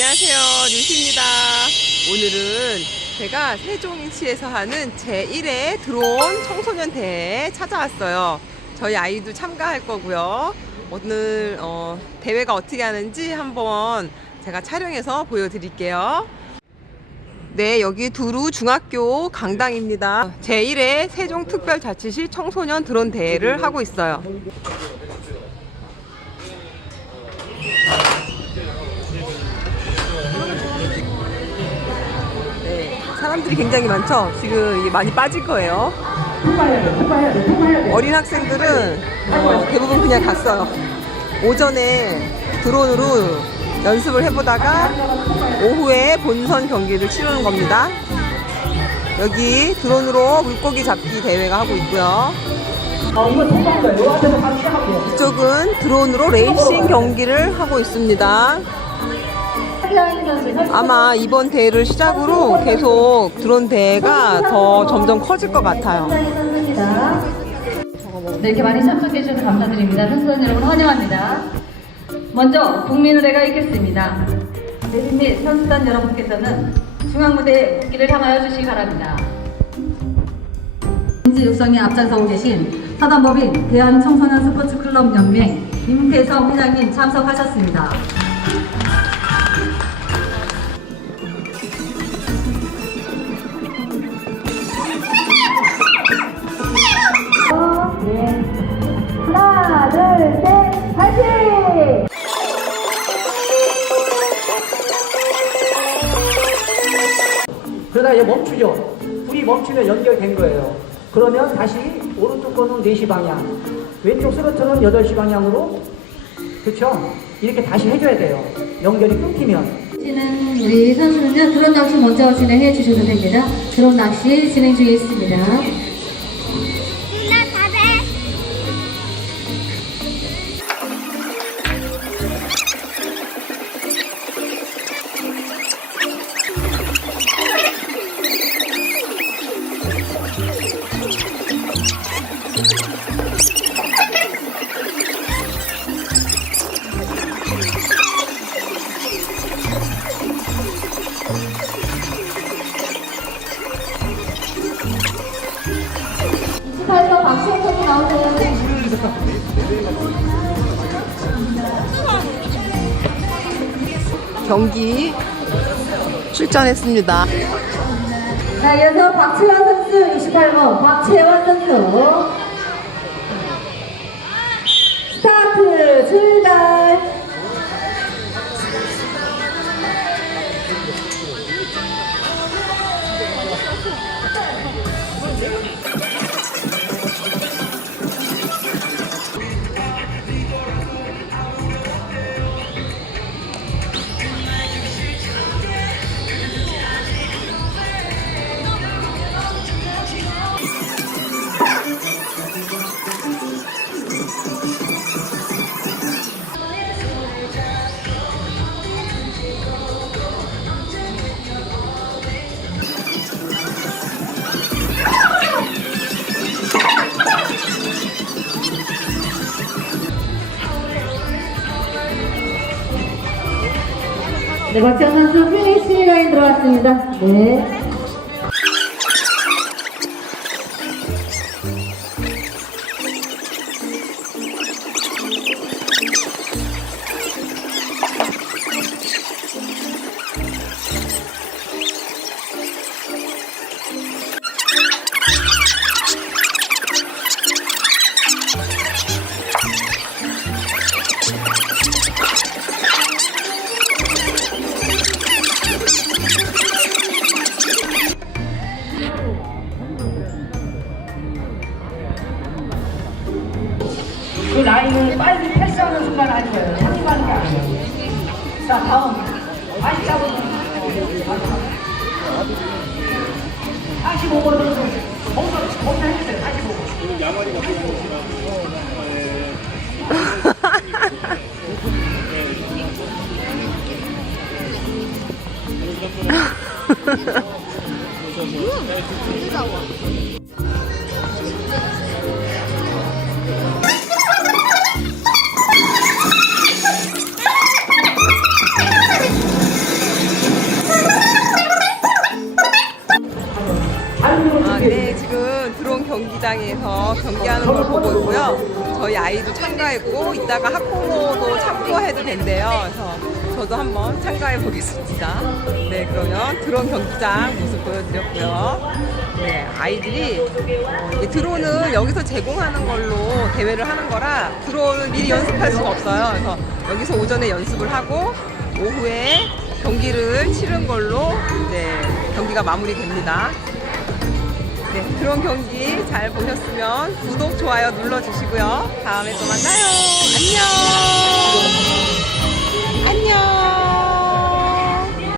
안녕하세요. 뉴스입니다. 오늘은 제가 세종시에서 하는 제1회 드론 청소년 대회에 찾아왔어요. 저희 아이도 참가할 거고요. 오늘 어, 대회가 어떻게 하는지 한번 제가 촬영해서 보여드릴게요. 네, 여기 두루 중학교 강당입니다. 제1회 세종특별자치시 청소년 드론 대회를 하고 있어요. 사람들이 굉장히 많죠? 지금 이게 많이 빠질 거예요. 어린 학생들은 어, 대부분 그냥 갔어요. 오전에 드론으로 연습을 해보다가 오후에 본선 경기를 치르는 겁니다. 여기 드론으로 물고기 잡기 대회가 하고 있고요. 이쪽은 드론으로 레이싱 경기를 하고 있습니다. 아마 이번 대회를 시작으로 계속 드론 대회가 더 점점 커질 것 같아요. 네, 이렇게 많이 참석해 주셔서 감사드립니다. 선수단 여러분 환영합니다. 먼저 국민의례가 있겠습니다. 대신 및 선수단 여러분께서는 중앙무대에 국기를 향하여 주시기 바랍니다. 인지 육성에 앞장서고 계신 사단법인 대한청소년 스포츠클럽 연맹 임태성 회장님 참석하셨습니다. 그러다 얘 멈추죠. 불이 멈추면 연결된 거예요. 그러면 다시 오른쪽 거는 4시 방향, 왼쪽 스로틀은 8시 방향으로 그렇죠? 이렇게 다시 해줘야 돼요. 연결이 끊기면. 씨는 우리 선수는요 드론 낚시 먼저 진행해 주셔도 됩니다. 드론 낚시 진행 중에 있습니다. 경기 출전했습니다. 자, 이어서 박채원 선수 68번. 박채원 선수 네, 박채원 선수 피니시 라인 들어왔습니다. 네. 그 라인을 빨리 패스하는 순간 할 거예요. 상관이 아니에요. 자, 다음. 다시 잡으면 45번으로 멈춰, 멈춰 해주세요. 45번. 경기장에서 경기하는 걸 보고 있고요. 저희 아이도 참가했고 이따가 학부모도 참고해도 된대요. 그래서 저도 한번 참가해 보겠습니다. 네, 그러면 드론 경기장 모습 보여드렸고요. 네, 아이들이 이 드론은 여기서 제공하는 걸로 대회를 하는 거라 드론을 미리 연습할 수가 없어요. 그래서 여기서 오전에 연습을 하고 오후에 경기를 치른 걸로 이제 경기가 마무리됩니다. 네, 드론 경기 잘 보셨으면 구독, 좋아요 눌러주시고요. 다음에 또 만나요. 안녕!